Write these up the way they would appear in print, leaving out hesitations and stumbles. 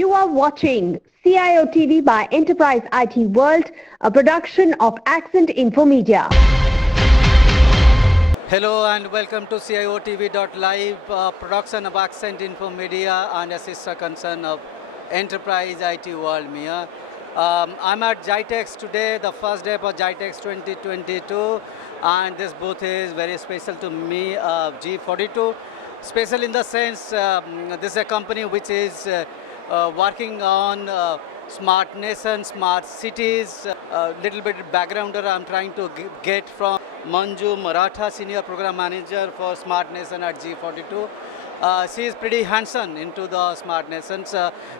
You are watching CIOTV by Enterprise IT World, a production of Accent Info Media. Hello and welcome to CIOTV.live, production of Accent Info Media and a sister concern of Enterprise IT World Mia. I'm at GITEX today, the first day for GITEX 2022, and this booth is very special to me, G42. Special in the sense, this is a company which is working on smart nation, smart cities. Little bit backgrounder I'm trying to get from Manju, Maratha, Senior Program Manager for Smart Nation at G42. She is pretty hands-on into the smart nations.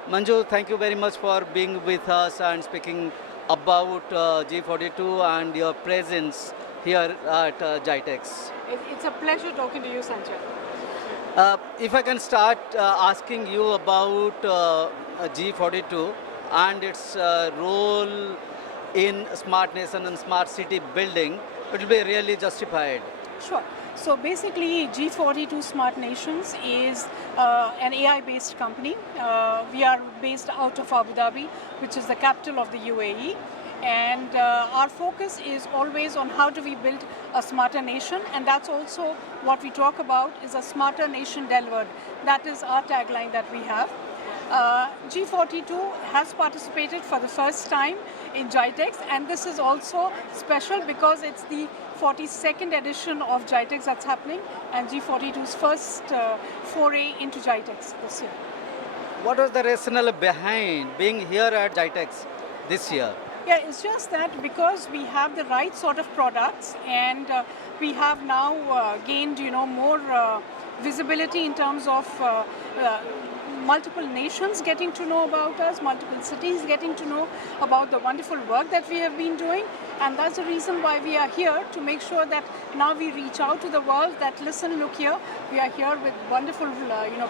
Manju, thank you very much for being with us and speaking about G42 and your presence here at GITEX. It's a pleasure talking to you, Sanjay. If I can start asking you about G42 and its role in smart nation and smart city building, it will be really justified. Sure. So basically, G42 Smart Nations is an AI-based company. We are based out of Abu Dhabi, which is the capital of the UAE. And our focus is always on how do we build a smarter nation, and that's also what we talk about is a smarter nation delivered. That is our tagline that we have. G42 has participated for the first time in GITEX, and this is also special because it's the 42nd edition of GITEX that's happening, and G42's first foray into GITEX this year. What was the rationale behind being here at GITEX this year? Yeah, it's just that because we have the right sort of products, and we have now gained, more visibility in terms of multiple nations getting to know about us, multiple cities getting to know about the wonderful work that we have been doing, and that's the reason why we are here, to make sure that now we reach out to the world that listen, look here, we are here with wonderful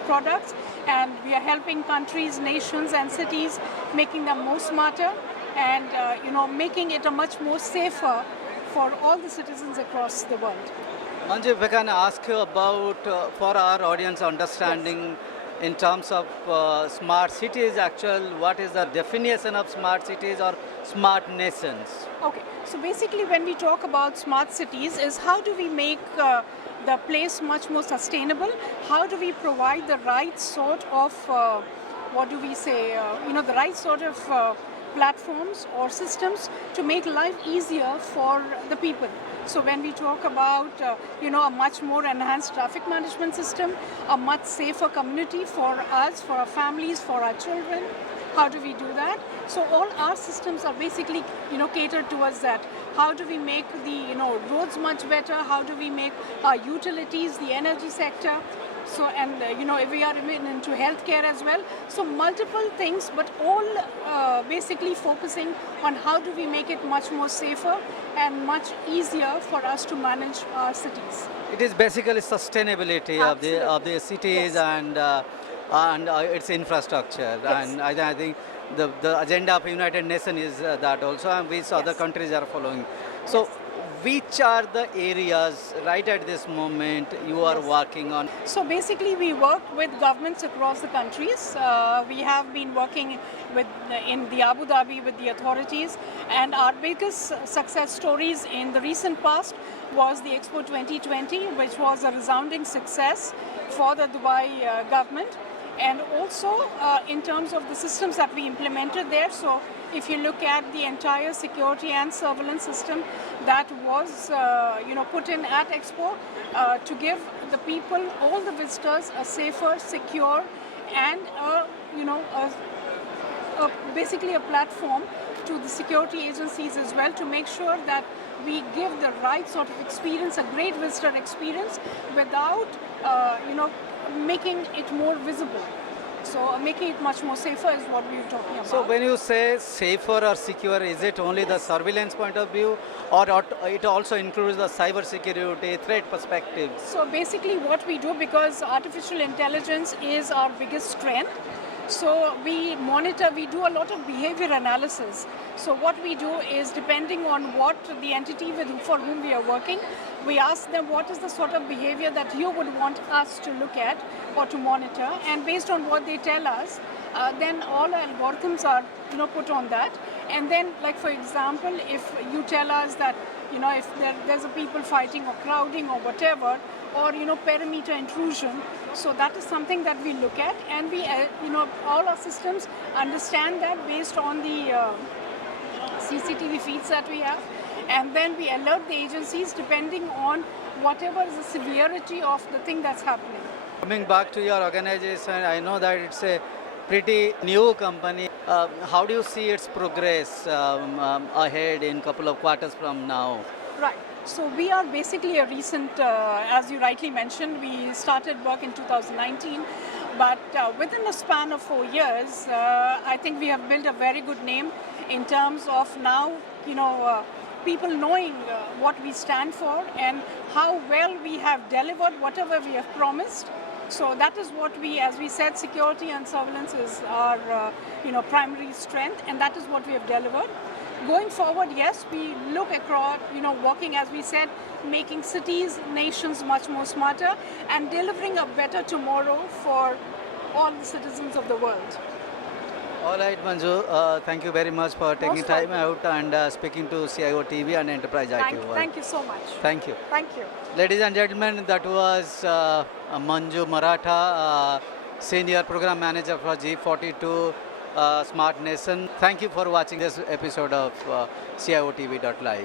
products, and we are helping countries, nations and cities, making them more smarter, and making it a much more safer for all the citizens across the world. Manju, if I can ask you about, for our audience understanding, yes, in terms of smart cities, what is the definition of smart cities or smart nations? Okay, so basically when we talk about smart cities is how do we make the place much more sustainable? How do we provide the right sort of, the right sort of platforms or systems to make life easier for the people. So when we talk about a much more enhanced traffic management system, a much safer community for us, for our families, for our children, how do we do that? So all our systems are basically catered towards that. How do we make the roads much better? How do we make our utilities, the energy sector? So, and we are into healthcare as well. So multiple things, but all basically focusing on how do we make it much more safer and much easier for us to manage our cities. It is basically sustainability of the cities, yes, and its infrastructure. Yes. And I think the agenda of United Nations is that also, and which, yes, other countries are following. So, yes, which are the areas right at this moment you are, yes, working on? So basically we work with governments across the countries. We have been working in the Abu Dhabi with the authorities, and our biggest success stories in the recent past was the Expo 2020, which was a resounding success for the Dubai government. And also in terms of the systems that we implemented there. So if you look at the entire security and surveillance system that was put in at Expo to give the people, all the visitors, a safer, secure, and basically a platform to the security agencies as well, to make sure that we give the right sort of experience, a great visitor experience, without making it more visible. So making it much more safer is what we're talking about. So when you say safer or secure, is it only, yes, the surveillance point of view, or it also includes the cyber security threat perspective? So basically what we do, because artificial intelligence is our biggest strength, so we monitor, we do a lot of behavior analysis. So what we do is, depending on what the entity for whom we are working, we ask them what is the sort of behavior that you would want us to look at or to monitor, and based on what they tell us, then all algorithms are put on that. And then, like for example, if you tell us that if there's a people fighting or crowding or whatever, or perimeter intrusion, so that is something that we look at, and we all our systems understand that based on the CCTV feeds that we have, and then we alert the agencies depending on whatever is the severity of the thing that's happening. Coming back to your organization, I know that it's a pretty new company. How do you see its progress ahead in couple of quarters from now? Right. So we are basically a recent, as you rightly mentioned, we started work in 2019, but within a span of 4 years, I think we have built a very good name in terms of now, people knowing what we stand for and how well we have delivered whatever we have promised. So that is what we, as we said, security and surveillance is our primary strength, and that is what we have delivered. Going forward, yes, we look across, working, as we said, making cities, nations much more smarter and delivering a better tomorrow for all the citizens of the world. All right, Manju, thank you very much for taking Most time welcome. out and speaking to CIOTV and Enterprise IT World. Thank you so much. Thank you. Thank you. Ladies and gentlemen, that was Manju Maratha, Senior Program Manager for G42 Smart Nation. Thank you for watching this episode of CIOTV.live.